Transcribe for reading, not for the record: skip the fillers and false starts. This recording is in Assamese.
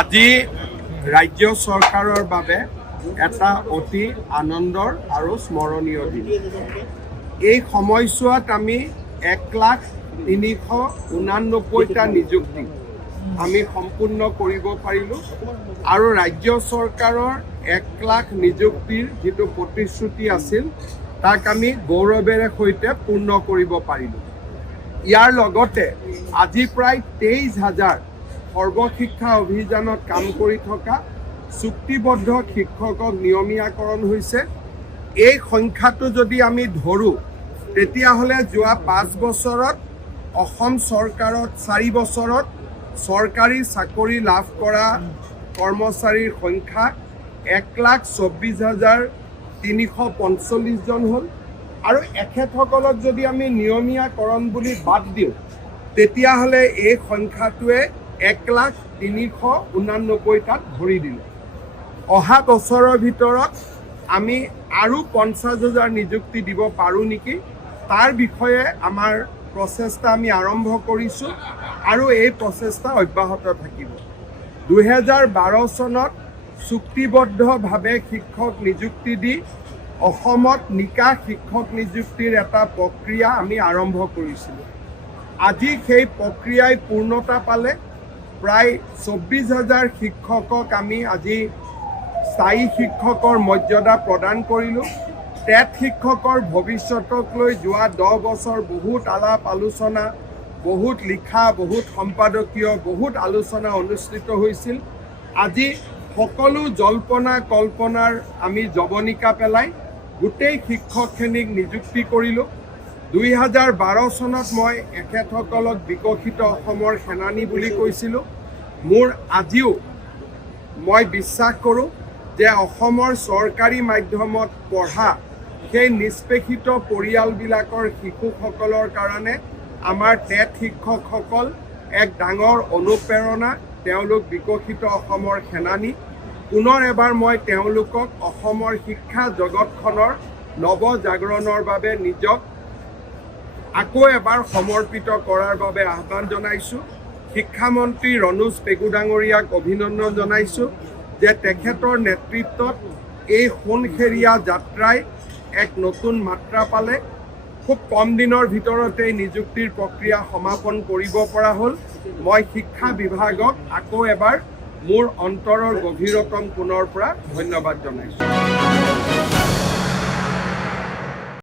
আজি ৰাজ্য চৰকাৰৰ বাবে এটা অতি আনন্দৰ আৰু স্মৰণীয় দিন। এই সময়ছোৱাত আমি 1,389টা নিযুক্তি আমি সম্পূৰ্ণ কৰিব পাৰিলোঁ আৰু ৰাজ্য চৰকাৰৰ 1 লাখ নিযুক্তিৰ যিটো প্ৰতিশ্ৰুতি আছিল তাক আমি গৌৰৱেৰে সৈতে পূৰ্ণ কৰিব পাৰিলোঁ। ইয়াৰ লগতে আজি প্ৰায় 23,000 সৰ্বশিক্ষা অভিযানত কাম কৰি থকা চুক্তিবদ্ধ শিক্ষকক নিয়মীয়াকৰণ হৈছে। এই সংখ্যাটো যদি আমি ধৰোঁ তেতিয়াহ'লে যোৱা 5 বছৰত অসম চৰকাৰত 4 বছৰত চৰকাৰী চাকৰি লাভ কৰা কৰ্মচাৰীৰ সংখ্যা 1,24,345 জন হ'ল আৰু এখেতসকলক যদি আমি নিয়মীয়াকৰণ বুলি বাদ দিওঁ তেতিয়াহ'লে এই সংখ্যাটোৱে 1,389টাত ভৰি দিলে। অহা বছৰৰ ভিতৰত আমি আৰু 50,000 নিযুক্তি দিব পাৰোঁ নেকি, তাৰ বিষয়ে আমাৰ প্ৰচেষ্টা আমি আৰম্ভ কৰিছোঁ আৰু এই প্ৰচেষ্টা অব্যাহত থাকিব। 2012 চনত চুক্তিবদ্ধভাৱে শিক্ষক নিযুক্তি দি অসমত নিকা শিক্ষক নিযুক্তিৰ এটা প্ৰক্ৰিয়া আমি আৰম্ভ কৰিছিলোঁ। আজি সেই প্ৰক্ৰিয়াই পূৰ্ণতা পালে। প্ৰায় 24,000 শিক্ষকক আমি আজি স্থায়ী শিক্ষকৰ মৰ্যাদা প্ৰদান কৰিলোঁ। টেট শিক্ষকৰ ভৱিষ্যতক লৈ যোৱা 10 বছৰ বহুত আলাপ আলোচনা, বহুত লিখা, বহুত সম্পাদকীয়, বহুত আলোচনা অনুষ্ঠিত হৈছিল। আজি সকলো জল্পনা কল্পনাৰ আমি জৱনিকা পেলাই গোটেই শিক্ষকখিনিক নিযুক্তি কৰিলোঁ। 2012 চনত মই এখেতসকলক বিকশিত অসমৰ সেনানী বুলি কৈছিলোঁ। মোৰ আজিও মই বিশ্বাস কৰোঁ যে অসমৰ চৰকাৰী মাধ্যমত পঢ়া সেই নিষ্পেষিত পৰিয়ালবিলাকৰ শিশুসকলৰ কাৰণে আমাৰ টেট শিক্ষকসকল এক ডাঙৰ অনুপ্ৰেৰণা। তেওঁলোক বিকশিত অসমৰ সেনানী। পুনৰ এবাৰ মই তেওঁলোকক অসমৰ শিক্ষা জগতখনৰ নৱজাগৰণৰ বাবে নিজক আকৌ এবাৰ সমৰ্পিত কৰাৰ বাবে আহ্বান জনাইছোঁ। শিক্ষামন্ত্ৰী ৰণোজ পেগু ডাঙৰীয়াক অভিনন্দন জনাইছোঁ যে তেখেতৰ নেতৃত্বত এই সোণসেৰীয়া যাত্ৰাই এক নতুন মাত্ৰা পালে। খুব কম দিনৰ ভিতৰতে নিযুক্তিৰ প্ৰক্ৰিয়া সমাপন কৰিব পৰা হ'ল। মই শিক্ষা বিভাগক আকৌ এবাৰ মোৰ অন্তৰৰ গভীৰতম কোণৰ পৰা ধন্যবাদ জনাইছোঁ।